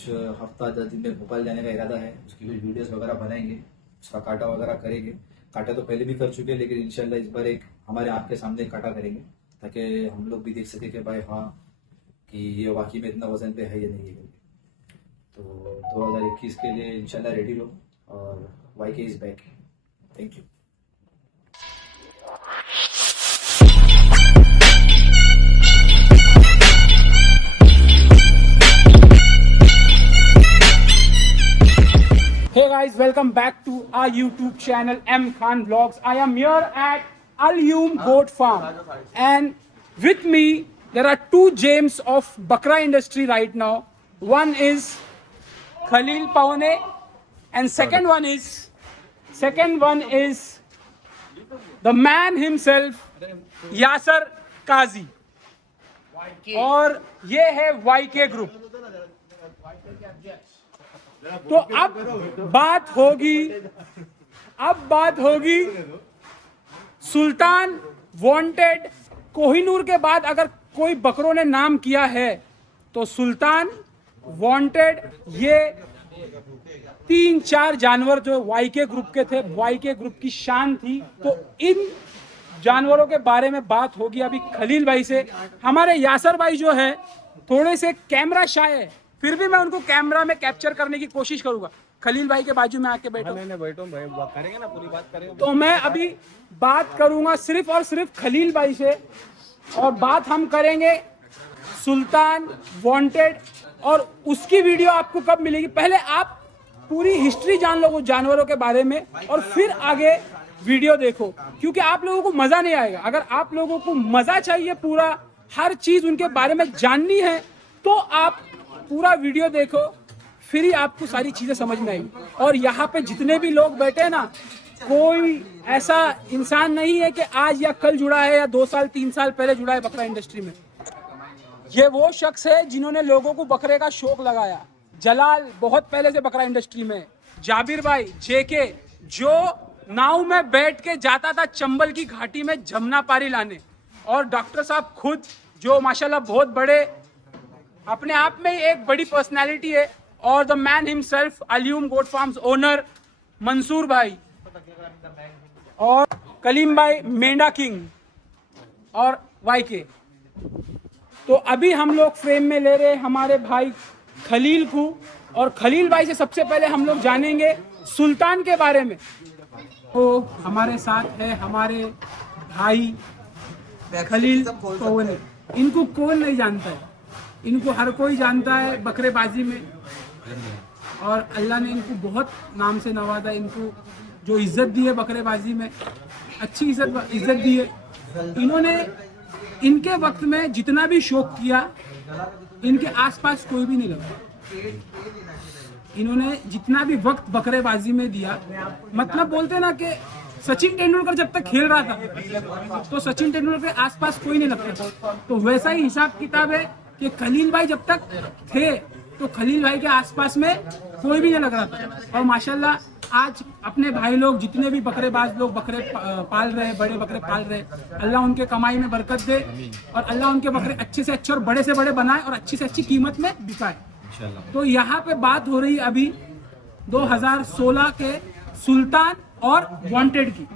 कुछ हफ्ता 10 दिन में भोपाल जाने का इरादा है। उसकी कुछ वीडियोस वगैरह बनाएंगे, उसका काटा वगैरह करेंगे। काटा तो पहले भी कर चुके हैं, लेकिन इंशाल्लाह इस बार एक हमारे आपके सामने काटा करेंगे ताकि हम लोग भी देख सके कि भाई हाँ कि ये वाकई में इतना वजन पे है या नहीं है। तो 2021 के लिए इंशाल्लाह रेडी रहो और YK is back. Thank you. Hey guys, welcome back to our YouTube channel M Khan Vlogs. I am here at Al-Yum Goat Farm, and with me there are two gems of Bakra industry right now. One is Khalil Pawne, and second one is the man himself, Yasser Kazi. और ये है YK group. तो अब बात होगी सुल्तान wanted. Kohinoor के बाद अगर कोई बकरों ने नाम किया है तो सुल्तान वांटेड। ये 3-4 जानवर जो YK ग्रुप के थे, YK ग्रुप की शान थी। तो इन जानवरों के बारे में बात होगी अभी खलील भाई से। हमारे यासर भाई जो है थोड़े से कैमरा शाय है, फिर भी मैं उनको कैमरा में कैप्चर करने की कोशिश करूंगा। खलील भाई के बाजू में आके बैठो। नहीं बैठो भाई, करेंगे ना, पूरी बात करेंगे। तो मैं अभी बात करूंगा सिर्फ और सिर्फ खलील भाई से, और बात हम करेंगे सुल्तान वांटेड। और उसकी वीडियो आपको कब मिलेगी, पहले आप पूरी हिस्ट्री जान लो जानवरों के बारे में और फिर आगे वीडियो देखो, क्योंकि आप लोगों को मजा नहीं आएगा। अगर आप लोगों को मजा चाहिए, पूरा हर चीज उनके बारे में जाननी है, तो आप पूरा वीडियो देखो, फिर ही आपको सारी चीजें समझ में आएगी। और यहाँ पे जितने भी लोग बैठे हैं ना, कोई ऐसा इंसान नहीं है कि आज या कल जुड़ा है या 2 साल 3 साल पहले जुड़ा है बकरा इंडस्ट्री में। ये वो शख्स है जिन्होंने लोगों को बकरे का शौक लगाया। जलाल बहुत पहले से बकरा इंडस्ट्री में, जाबिर भाई JK जो नाव में बैठ के जाता था चंबल की घाटी में जमुना पारी लाने, और डॉक्टर साहब खुद जो माशाल्लाह बहुत बड़े अपने आप में एक बड़ी पर्सनालिटी है, और द मैन हिमसेल्फ अल-यूम गोट फार्म्स ओनर मंसूर भाई, और कलीम भाई मेंढा किंग और YK। तो अभी हम लोग फ्रेम में ले रहे हमारे भाई खलील को, और खलील भाई से सबसे पहले हम लोग जानेंगे सुल्तान के बारे में। तो हमारे साथ है हमारे भाई खलील पवने। इनको कौन नहीं जानता है, इनको हर कोई जानता है बकरेबाजी में, और अल्लाह ने इनको बहुत नाम से नवाजा। इनको जो इज्जत दी है बकरेबाजी में, अच्छी इज्जत दी है। इन्होंने इनके वक्त में जितना भी शौक किया, इनके आसपास कोई भी नहीं लगा। इन्होंने जितना भी वक्त बकरेबाजी में दिया, मतलब बोलते ना कि सचिन तेंदुलकर जब तक खेल रहा था तो सचिन तेंदुलकर के आसपास कोई नहीं लगता। तो वैसा ही हिसाब किताब है कि खलील भाई जब तक थे तो खलील भाई के आसपास में कोई भी नहीं लग रहा था। और माशाल्लाह आज अपने भाई लोग जितने भी बकरेबाज लोग बकरे पाल रहे, बड़े बकरे पाल रहे, अल्लाह उनके कमाई में बरकत दे, और अल्लाह उनके बकरे अच्छे से अच्छे और बड़े से बड़े बनाए और अच्छी से अच्छी कीमत में बिकाए। तो यहाँ पे बात हो रही अभी 2016 के सुल्तान और वांटेड की,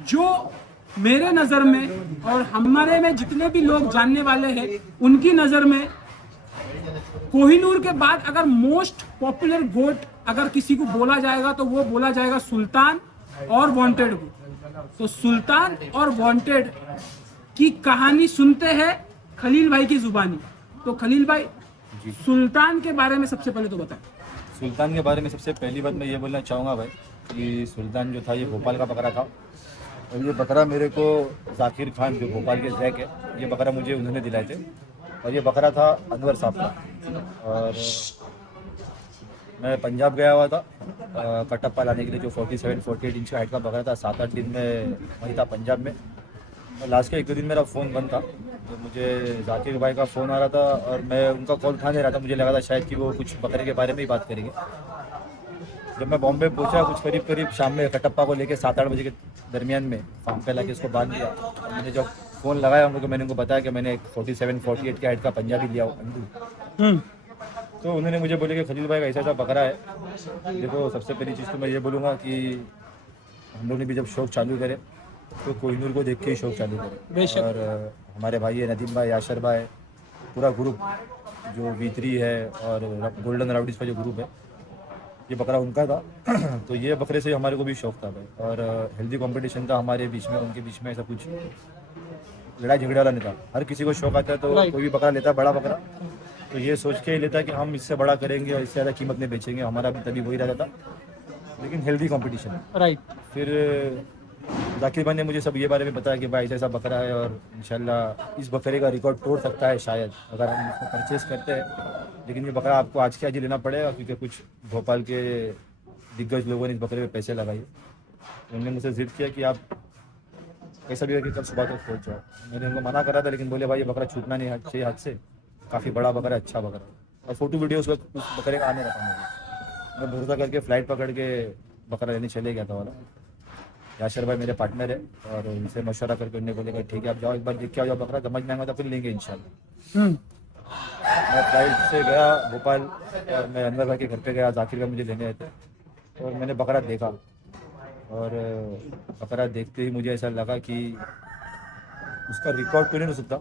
जो मेरे नज़र में और हमारे में जितने भी लोग जानने वाले हैं उनकी नज़र में कोहिनूर के बाद अगर मोस्ट पॉपुलर गोट अगर किसी को बोला जाएगा तो वो बोला जाएगा सुल्तान और वांटेड को। तो सुल्तान और वांटेड की कहानी सुनते हैं खलील भाई की जुबानी। तो खलील भाई, सुल्तान के बारे में सबसे पहले तो बताएं। सुल्तान के बारे में सबसे पहली बात मैं ये बोलना चाहूँगा भाई कि सुल्तान जो था ये भोपाल का बकरा था, और ये बकरा मेरे को जाकिर खान जो भोपाल के जैक है, ये बकरा मुझे उन्होंने दिलाए थे, और ये बकरा था अनवर साहब का। और मैं पंजाब गया हुआ था कटप्पा लाने के लिए, जो 47-48 इंच का हाइट का बकरा था। 7-8 दिन में वही था पंजाब में। और लास्ट के 1-2 दिन मेरा फ़ोन बंद था, तो मुझे जाकिर भाई का फ़ोन आ रहा था, और मैं उनका कॉल उठा नहीं रहा था। मुझे लगा था शायद कि वो कुछ बकरे के बारे में ही बात करेंगे। जब मैं बॉम्बे पहुंचा, कुछ करीब शाम में कटप्पा को लेके 7-8 बजे के दरमियान में फार्म पे लाके इसको बांध दिया। मैंने जब फ़ोन लगाया उनको, मैंने उनको बताया कि मैंने 47-48 के हाइट का पंजाबी लिया अंडू। तो उन्होंने मुझे बोले कि खलील भाई का ऐसा ऐसा बकरा है। देखो, सबसे पहली चीज़ तो मैं ये बोलूँगा कि हम लोग ने भी जब शौक चालू करे तो कोहिनूर को देख के ही शौक चालू करे। बेशक। और हमारे भाई है नदीम भाई, याशर भाई, पूरा ग्रुप जो V3 है और गोल्डन राउडीज का जो ग्रुप है, ये बकरा उनका था। तो ये बकरे से हमारे को भी शौक था भाई। और हेल्दी कंपटीशन था हमारे बीच में, उनके बीच में ऐसा कुछ लड़ाई झगड़े वाला नहीं था। हर किसी को शौक आता है तो Right. कोई भी बकरा लेता है, बड़ा बकरा, तो ये सोच के ही लेता है कि हम इससे बड़ा करेंगे और इससे ज़्यादा कीमत में बेचेंगे। हमारा भी तभी वही रहता था, लेकिन हेल्दी कंपटीशन। राइट। फिर जाकिर भाई ने मुझे सब ये बारे में बताया कि भाई ऐसा ऐसा बकरा है और इंशाल्लाह इस बकरे का रिकॉर्ड तोड़ सकता है शायद अगर हम इसको परचेस करते हैं। लेकिन ये बकरा आपको आज के आज ही लेना पड़ेगा, क्योंकि कुछ भोपाल के दिग्गज लोगों ने इस बकरे पे पैसे लगाए। उन्होंने मुझसे जिद किया कि आप कैसा भी करके कल सुबह तक पहुँच जाओ। मैंने उनको मना करा था, लेकिन बोले भाई ये बकरा छूटना नहीं चाहिए हाथ से, काफ़ी बड़ा बकरा है, अच्छा बकरा है। और फोटो वीडियो उस बकरे का आने रखा मुझे। मैं भरोसा करके फ़्लाइट पकड़ के बकरा लेने चले गया था वाला। याशर भाई मेरे पार्टनर है और उनसे मशवरा करके उन्होंने बोले ठीक है आप जाओ, एक बार देख के आ जाओ बकरा, समझ में आएगा तो फिर लेंगे इंशाल्लाह। मैं फ्लाइट से गया भोपाल और मैं अनवर भाई के घर पे गया, जाकिर भाई मुझे लेने आए थे और मैंने बकरा देखा। और बकरा देखते ही मुझे ऐसा लगा कि उसका रिकॉर्ड तो नहीं हो सकता,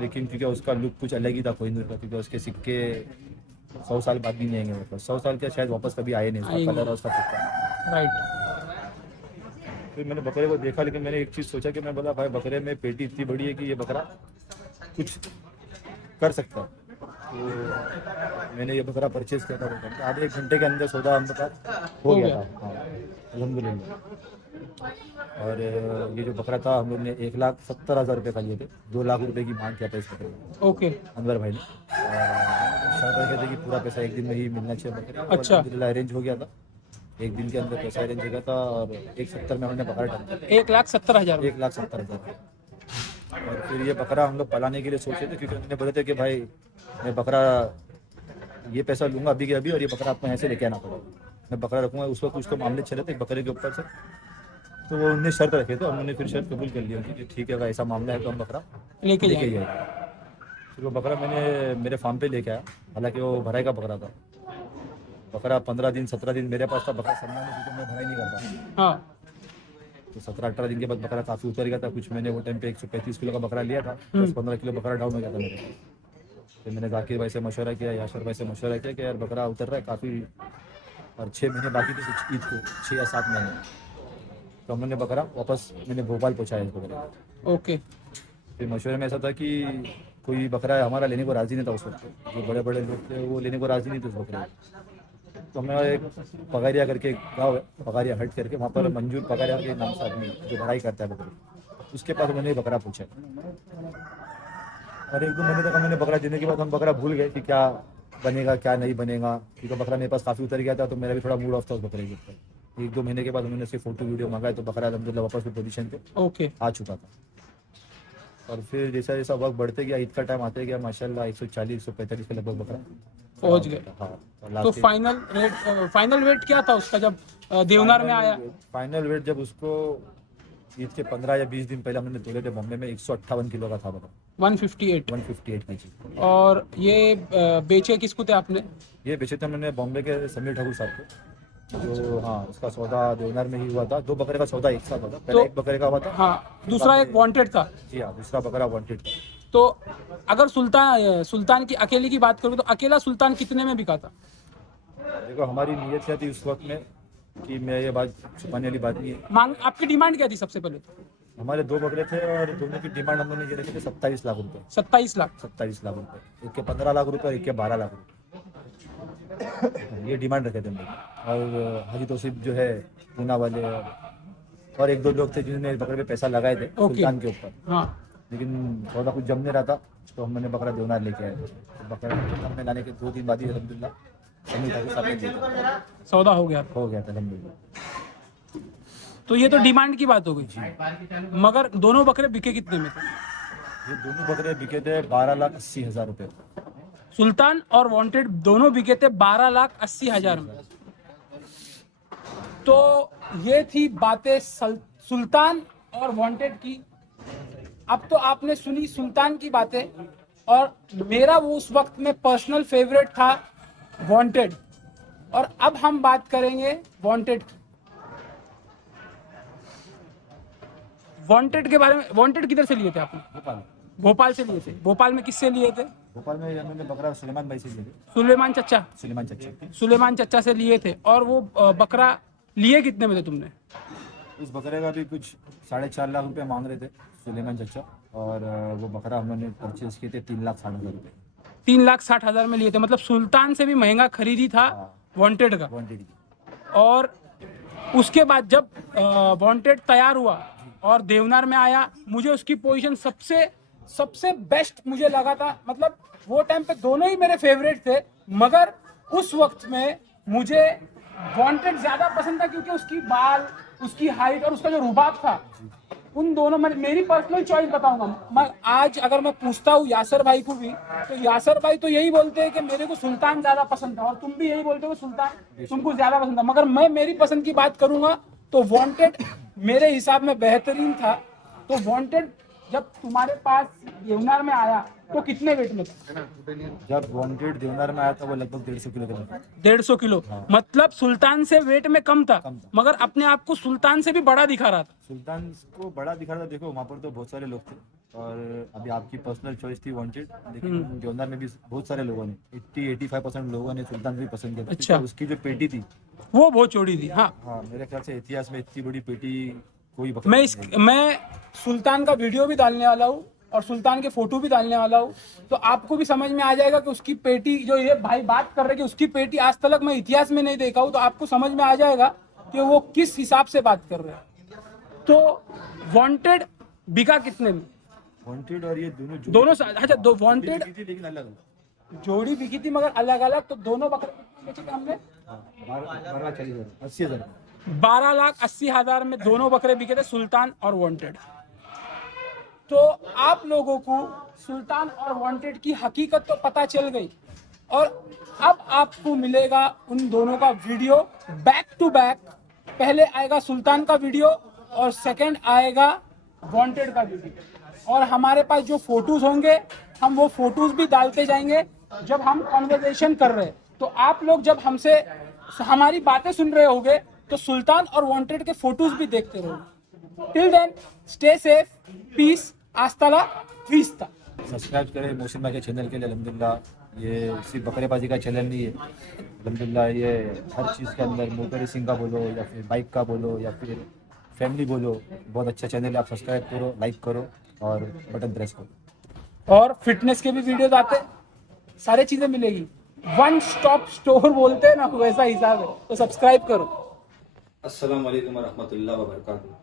लेकिन क्योंकि उसका लुक कुछ अलग ही था कोहिनूर का, क्योंकि उसके सिक्के 100 साल बाद भी नहीं आएंगे वापस। 100 साल के शायद वापस कभी आए नहीं, उसका कलर और उसका सिक्का। राइट। फिर मैंने बकरे को देखा, लेकिन मैंने एक चीज़ सोचा कि मैं बोला भाई बकरे में पेटी इतनी बड़ी है कि ये बकरा कुछ कर सकता है। तो मैंने ये बकरा परचेज किया था, आधे एक घंटे के अंदर सौदा हम लोग का हो गया था। हाँ, अल्हम्दुलिल्लाह। और ये जो बकरा था हम लोग ने 1,70,000 रुपये का लिए थे। 2 लाख रुपए की मांग किया था इस बकरे में ओके। अनवर भाई ने। शायद कहते कि पूरा पैसा एक दिन में ही मिलना चाहिए बकरे को। अच्छा। अल्हम्दुलिल्लाह अरेंज हो गया था, एक दिन के अंदर पैसा अरेंज हो गया था और 1,70,000 में हमने बकरा डाल दिया। 1,70,000। 1,70,000। और फिर ये बकरा हम लोग पलाने के लिए सोचे थे, क्योंकि उन्होंने बोले थे कि भाई मैं बकरा ये पैसा लूँगा अभी के अभी और ये बकरा आपको यहाँ से लेके आना पड़ेगा, मैं बकरा रखूँगा। उस वक्त कुछ तो मामले चले थे बकरे के ऊपर से, तो वो उन्होंने शर्त रखे थे, उन्होंने फिर शर्त कबूल कर लिया कि ठीक है अगर ऐसा मामला है तो हम बकरा लेके लेके जाएंगे। जाएंगे। फिर वो बकरा मैंने मेरे फार्म पे लेके आया, हालांकि वो भराई का बकरा था। बकरा 15 दिन 17 दिन मेरे पास था, बकरा समझा नहीं क्योंकि मैं भराई नहीं करता। हाँ। तो 17-18 दिन के बाद बकरा काफ़ी उतर गया था। कुछ मैंने वो टाइम पे 135 किलो का बकरा लिया था, 10-15 किलो बकरा डाउन हो गया था मेरे। फिर मैंने जाकिर भाई से मशवरा किया, याशर भाई से मशवरा किया कि यार बकरा उतर रहा है काफ़ी, और 6 महीने बाकी थे ईद को, 6 या 7 महीने। तो हमने बकरा वापस मैंने भोपाल पहुँचाया इस बकरा। ओके। फिर मशवरे में ऐसा था कि कोई बकरा हमारा लेने को राज़ी नहीं था उस वक्त, जो बड़े बड़े लोग थे वो लेने को राज़ी नहीं थे उस बकरे को। तो हमें एक पगारिया करके गाँव है, पगारिया हट करके, वहाँ पर मंजूर पगारिया के नाम से आदमी जो भराई करता है बकरे, उसके पास मैंने बकरा पूछा। और 1-2 महीने तक मैंने बकरा देने के बाद हम बकरा भूल गए कि क्या बनेगा क्या नहीं बनेगा, क्योंकि बकरा मेरे पास काफ़ी उतर गया था, तो मेरा भी थोड़ा मूड ऑफ था उस बकरे के ऊपर। 1-2 महीने के बाद उन्होंने उसकी फोटो वीडियो मंगाए तो बकरा अल्हम्दुलिल्लाह वापस की पोजीशन पे ओके। आ चुका था। और फिर जैसा जैसा वक्त बढ़ते गया, ईद का टाइम आते गया, माशाल्लाह 140-145 के लगभग बकरा पहुंच गए। हाँ। और तो लास्ट फाइनल वेट क्या था उसका जब देवनार में आया? फाइनल वेट जब उसको ईद के 15 या 20 दिन पहले हमने तोले थे बॉम्बे में, 158 किलो का था बकरा, 158। 158 kg। और ये बेचे किसको थे आपने? ये बेचे थे मैंने बॉम्बे के समीर ठाकुर साहब को, जो हाँ उसका सौदा देवनार में ही हुआ था। 2 बकरे का सौदा एक साथ हुआ था, पहले तो- एक बकरे का हुआ था। हाँ, दूसरा एक वांटेड था। जी हाँ, दूसरा बकरा वांटेड था। तो अगर सुल्तान की अकेले की बात करूँ तो अकेला सुल्तान कितने में बिका था? देखो हमारी नीयत क्या थी उस वक्त में कि मैं ये बात छुपाने वाली बात नहीं है। मांग आपकी डिमांड क्या थी सबसे पहले? हमारे 2 बकरे थे और दोनों की डिमांड हम लोगों ने ये रखी थी 27 लाख रुपये। 27 लाख। 27 लाख रुपये, एक के 15 लाख रुपये और एक के 12 लाख रुपये, ये डिमांड रखे थे हमने। और हाजी तौसीफ जो है पूना वाले और 1-2 लोग थे जिन्होंने बकरे पे पैसा लगाए थे सुल्तान के ऊपर, हाँ। लेकिन थोड़ा कुछ जम नहीं रहा था, तो हमने बकरा देवनार लेके आए। तो बकरा हमने लाने के 2 दिन बाद ही अल्हम्दुलिल्लाह समीर ठाकुर साहब ने दिए थे। सौदा हो गया था अल्हम्दुलिल्लाह। तो ये तो डिमांड की बात हो गई, मगर दोनों बकरे बिके कितने में थे? ये दोनों बकरे बिके थे 12,80,000 रुपये। सुल्तान और वांटेड दोनों बिके थे 12,80,000 में। तो ये थी बातें सुल्तान और वांटेड की। अब तो आपने सुनी सुल्तान की बातें, और मेरा वो उस वक्त में पर्सनल फेवरेट था वांटेड। और अब हम बात करेंगे वांटेड के बारे में। वांटेड किधर से लिए थे आपने? भोपाल। भोपाल से लिए थे। भोपाल में किससे लिए थे? भोपाल में हमने बकरा सुलेमान भाई से लिए थे। सुलेमान चचा। सुलेमान चचा। सुलेमान चचा से लिए थे। और वो बकरा लिए कितने में थे तुमने? उस बकरे का भी कुछ 4.5 लाख रुपए मांग रहे थे सुलेमान चचा, और वो बकरा हमने परचेज किए थे 3,60,000 रुपये। 3,60,000 में लिए थे। मतलब सुल्तान से भी महंगा खरीदी था वांटेड का। वांटेड की। और उसके बाद जब वांटेड तैयार हुआ और देवनार में आया, मुझे उसकी पोजीशन सबसे बेस्ट मुझे लगा था। मतलब वो टाइम पे दोनों ही मेरे फेवरेट थे, मगर उस वक्त में मुझे वांटेड ज्यादा पसंद था क्योंकि उसकी बाल, उसकी हाइट और उसका जो रुबाब था, उन दोनों में मेरी पर्सनल चॉइस बताऊंगा मैं। आज अगर मैं पूछता हूँ यासर भाई को भी, तो यासर भाई तो यही बोलते हैं कि मेरे को सुल्तान ज्यादा पसंद था, और तुम भी यही बोलते हो सुल्तान तुमको ज्यादा पसंद था। मगर मैं मेरी पसंद की बात करूंगा तो वांटेड मेरे हिसाब में बेहतरीन था। तो वांटेड जब तुम्हारे पास देवनार में आया तो कितने वेट में था? जब वांटेड देवनार में आया था वो लगभग 150 किलो का था। 150 किलो। मतलब सुल्तान से वेट में कम था, मगर अपने आप को सुल्तान से भी बड़ा दिखा रहा था। सुल्तान को बड़ा दिखा रहा था। देखो वहाँ पर तो बहुत सारे लोग थे, और अभी आपकी पर्सनल चॉइस थी वांटेड, लेकिन देवनार में भी बहुत सारे लोगों ने 80-85% लोगों ने सुल्तान को भी पसंद किया। अच्छा। उसकी जो पेटी थी वो बहुत चौड़ी थी। हाँ, मेरे ख्याल से इतिहास में इतनी बड़ी पेटी कोई मैं सुल्तान का वीडियो भी डालने वाला हूँ और सुल्तान के फोटो भी डालने वाला हूँ, तो आपको भी समझ में आ जाएगा कि उसकी पेटी, जो ये भाई बात कर रहे कि उसकी पेटी आज तक मैं इतिहास में नहीं देखा हूँ, तो आपको समझ में आ जाएगा कि वो किस हिसाब से बात कर रहे हैं। तो वांटेड बिका कितने में? वांटेड और ये दोनों अच्छा, दो वांटेड लेकिन अलग अलग जोड़ी बिकी थी मगर अलग अलग। तो दोनों बकरे बेचे थे हमने 80,000। 12,80,000 में दोनों बकरे बिके थे, सुल्तान और वांटेड। तो आप लोगों को सुल्तान और वांटेड की हकीकत तो पता चल गई, और अब आपको मिलेगा उन दोनों का वीडियो बैक टू बैक। पहले आएगा सुल्तान का वीडियो और सेकंड आएगा वांटेड का वीडियो। और हमारे पास जो फोटोज होंगे हम वो फोटोज भी डालते जाएंगे जब हम कॉन्वर्सेशन कर रहे हैं। तो आप लोग जब हमसे हमारी बातें सुन रहे होंगे तो सुल्तान और वांटेड के फोटोज भी देखते रहोगे। Till then stay safe, peace, hasta la vista. Subscribe करें मोहसिन भाई के चैनल के लिए। अल्हम्दुलिल्लाह ये सिर्फ बकरेबाजी का चैनल नहीं है, अल्हम्दुलिल्लाह ये हर चीज़ के अंदर, मोटर रेसिंग का बोलो या फिर बाइक का बोलो या फिर फैमिली बोलो, बहुत अच्छा चैनल है। आप सब्सक्राइब करो, लाइक करो और बटन प्रेस करो। और फिटनेस के भी वीडियोस आते हैं, सारी चीजें मिलेगी। वन स्टॉप स्टोर बोलते हैं ना, वैसा हिसाब है। तो सब्सक्राइब करो। अस्सलाम वालेकुम वरहमतुल्लाह वबरकातुहू।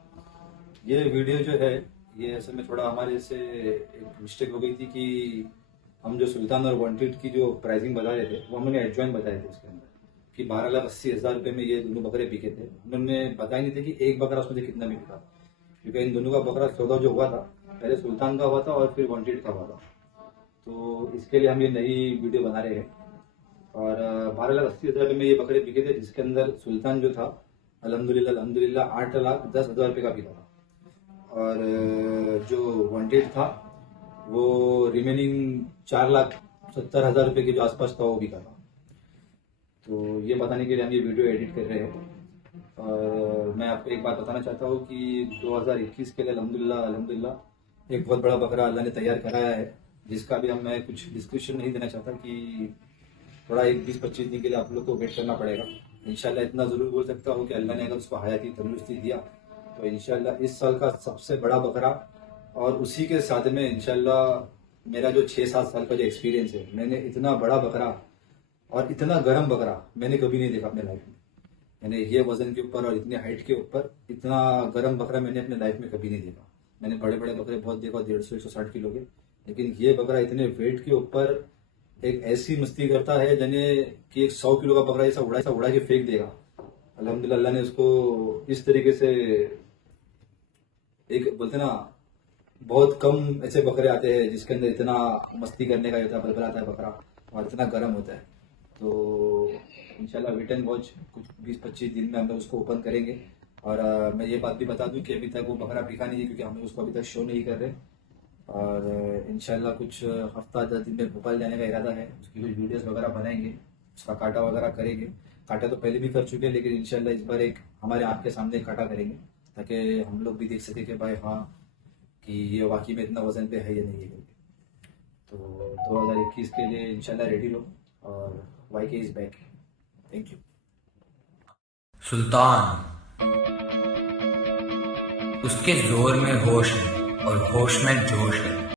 ये वीडियो जो है ये असल में थोड़ा हमारे से एक मिस्टेक हो गई थी कि हम जो सुल्तान और वांटेड की जो प्राइसिंग बता रहे थे वो हमने एडजॉइन बताए थे उसके अंदर कि 12,80,000 रुपये में ये दोनों बकरे बिके थे। उन्होंने बताया नहीं थे कि एक बकरा उसमें से कितना में बिका, क्योंकि इन दोनों का बकरा सौदा जो हुआ था पहले सुल्तान का हुआ था और फिर वांटेड का हुआ था। तो इसके लिए हम ये नई वीडियो बना रहे हैं। और 12,80,000 रुपये में ये बकरे बिके थे, जिसके अंदर सुल्तान जो था अल्हम्दुलिल्लाह 8,10,000 रुपये का बिका था, और जो वांटेड था वो रिमेनिंग 4,70,000 रुपये के जो आसपास था वो बिका था। तो ये बताने के लिए हम ये वीडियो एडिट कर रहे हैं। और मैं आपको एक बात बताना चाहता हूँ कि 2021 के लिए अल्हम्दुलिल्लाह एक बहुत बड़ा बकरा अल्लाह ने तैयार कराया है, जिसका भी मैं कुछ डिस्क्रिप्शन नहीं देना चाहता कि थोड़ा एक 20-25 दिन के लिए आप लोग को वेट करना पड़ेगा। इंशाल्लाह इतना ज़रूर बोल सकता हूँ कि अल्लाह ने अगर उसको हयाती तंदुरुस्ती दिया तो इंशाल्लाह इस साल का सबसे बड़ा बकरा, और उसी के साथ में इंशाल्लाह मेरा जो 6-7 साल का जो एक्सपीरियंस है, मैंने इतना बड़ा बकरा और इतना गर्म बकरा मैंने कभी नहीं देखा अपने लाइफ में। मैंने ये वजन के ऊपर और इतनी हाइट के ऊपर इतना गर्म बकरा मैंने अपने लाइफ में कभी नहीं देखा। मैंने बड़े बड़े बकरे बहुत देखा 150-160 किलो के, लेकिन ये बकरा इतने वेट के ऊपर एक ऐसी मस्ती करता है जने कि एक 100 किलो का बकरा ऐसा उड़ा के फेंक देगा। अल्हम्दुलिल्लाह अल्लाह ने उसको इस तरीके से, एक बोलते ना बहुत कम ऐसे बकरे आते हैं जिसके अंदर इतना मस्ती करने का होता है, बलबलाता है बकरा और इतना गर्म होता है। तो इंशाल्लाह वेट एंड वॉच, कुछ 20-25 दिन में हम लोग उसको ओपन करेंगे। और मैं ये बात भी बता दूं कि अभी तक वो बकरा बिका नहीं है, क्योंकि हम लोग उसको अभी तक शो नहीं कर रहे। और इंशाल्लाह कुछ हफ्ता 10 दिन में भोपाल जाने का इरादा है। उसकी कुछ वीडियोस वगैरह बनाएंगे, उसका काटा वगैरह करेंगे। काटा तो पहले भी कर चुके हैं, लेकिन इंशाल्लाह इस बार एक हमारे आँख के सामने काटा करेंगे, ताकि हम लोग भी देख सके कि भाई हाँ कि ये वाकई में इतना वजन पे है या नहीं है करके। तो 2021 के लिए इंशाल्लाह रेडी रहो और YK is back. Thank you. Sultan, उसके जोर में होश है और होश में जोश है।